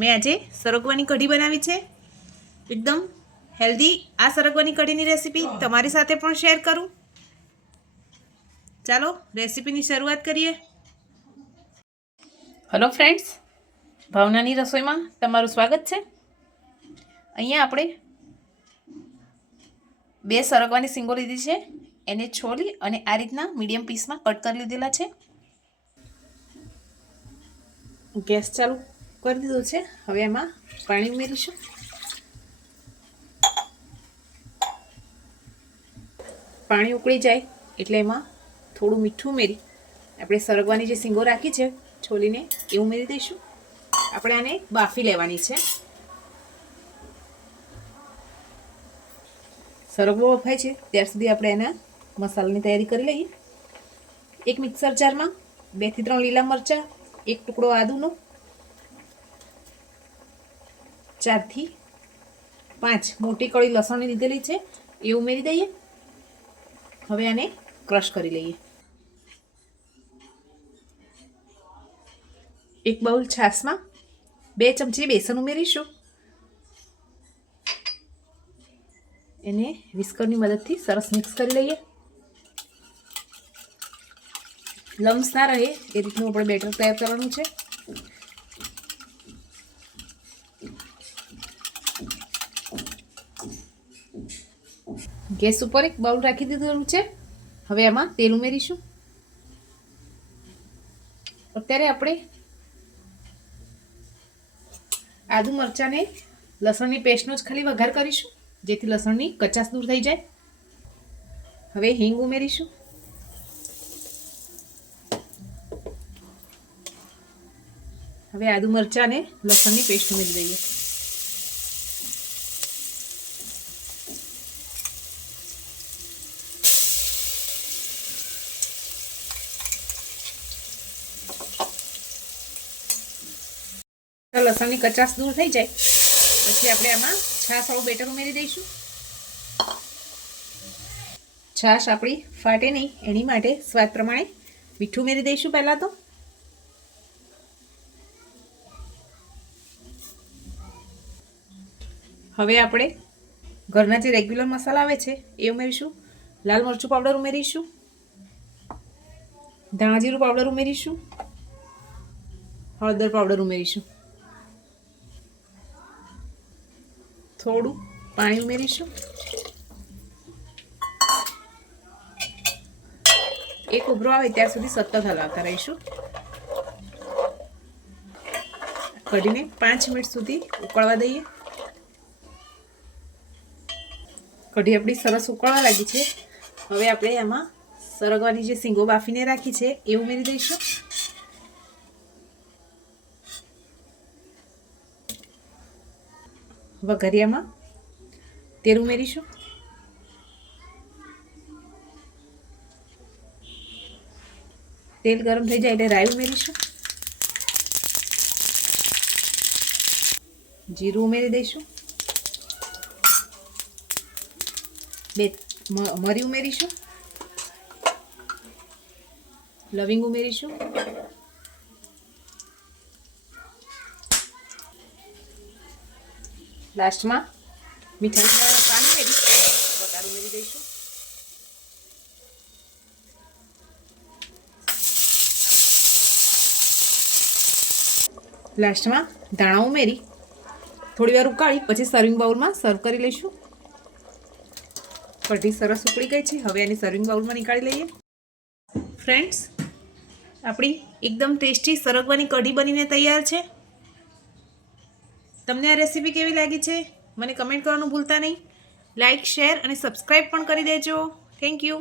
मैं आज सरगवानी कढ़ी बनावी छे। एकदम हेल्दी आ सरगवानी कढ़ीनी रेसिपी तमारी साथे पण शेर करूँ। चालो रेसिपीनी शरूआत करिए। हेलो फ्रेंड्स, भावनानी रसोईमां तमारुं स्वागत छे। अहींया आपणे बे सरगवानी सींगो लीधी छे, एने छोली अने आ रीतना मीडियम पीसमां कट करी लीधेला छे। गैस चालू कर दीधो छे। हवे एमां पाणी उमेरीशुं। पाणी उकળી જાય એટલે એમાં થોડું મીઠું ઉમેરી આપણે સરગવાની જે सींगो રાખી છે છોલીને એ ઉમેરી દઈશું। આપણે આને બાફી લેવાની છે। સરગવો બફાય છે ત્યાર સુધી આપણે એના મસાલાની તૈયારી કરી લઈએ। એક મિક્સર જારમાં 2 થી 3 લીલા મરચાં, એક ટુકડો આદુનો, 4 થી 5 મોટી કળી લસણની લીધેલી છે એ ઉમેરી દઈએ। હવે આને ક્રશ કરી લઈએ। એક બાઉલ છાશમાં 2 ચમચી બેસન ઉમેરીશું। એને વિસ્કરની મદદથી સરસ મિક્સ કરી લઈએ। લમ્સ ના રહે એ રીતનું આપણે બેટર તૈયાર કરવાનું છે। ગેસ ઉપર એક બાઉલ રાખી દીધેલું છે। હવે આમાં તેલ ઉમેરીશું। અત્યારે આપણે આદુ મરચાંને લસણની પેસ્ટનો જ ખાલી વઘાર કરીશું, જેથી લસણની કચાશ દૂર થઈ જાય। હવે હિંગ ઉમેરીશું। હવે આદુ મરચાં અને લસણની પેસ્ટ ઉમેરી દઈએ। લસણની કચાશ દૂર થઈ જાય પછી આપણે આમાં છાશવાળું બેટર ઉમેરી દઈશું। છાશ આપણી ફાટે નહીં એની માટે સ્વાદ પ્રમાણે મીઠું ઉમેરી દઈશું। પહેલાં તો હવે આપણે ઘરના જે રેગ્યુલર મસાલા આવે છે એ ઉમેરીશું। લાલ મરચું પાવડર ઉમેરીશું, ધાણા જીરું પાવડર ઉમેરીશું, હળદર પાવડર ઉમેરીશું, થોડું પાણી ઉમેરીશું। એક ઉભરો આવે ત્યાં સુધી સતત હલાવતા રહીશું। કઢીને 5 મિનિટ સુધી ઉકળવા દઈએ। કઢી આપણી સરસ ઉકળવા લાગી છે। હવે આપણે એમાં સરગવાની જે सींगो બાફીને રાખી છે એ ઉમેરી દઈશું। વઘારિયામાં તેલ ઉમેરીશું। તેલ ગરમ થઈ જાય એટલે રાઈ ઉમેરીશું, જીરું ઉમેરી દઈશું, મરી ઉમેરીશું, લવિંગ ઉમેરીશું, લાસ્ટમાં મીઠાના દાણા પાન ઉમેરી વઘાર ઉમેરી દઈશું। લાસ્ટમાં ધાણા ઉમેરી થોડી વાર ઉકાળી પછી સર્વિંગ બાઉલમાં સર્વ કરી લઈશું। કઢી સરસ ઉકળી ગઈ છે। હવે આની સર્વિંગ બાઉલમાં નીકાળી લઈએ। ફ્રેન્ડ્સ, આપણી એકદમ ટેસ્ટી સરગવાની કઢી બનીને તૈયાર છે। તમને આ રેસીપી કેવી લાગી છે મને કમેન્ટ કરવાનું ભૂલતા નહીં। લાઇક, શેર અને સબસ્ક્રાઈબ પણ કરી દેજો। Thank you.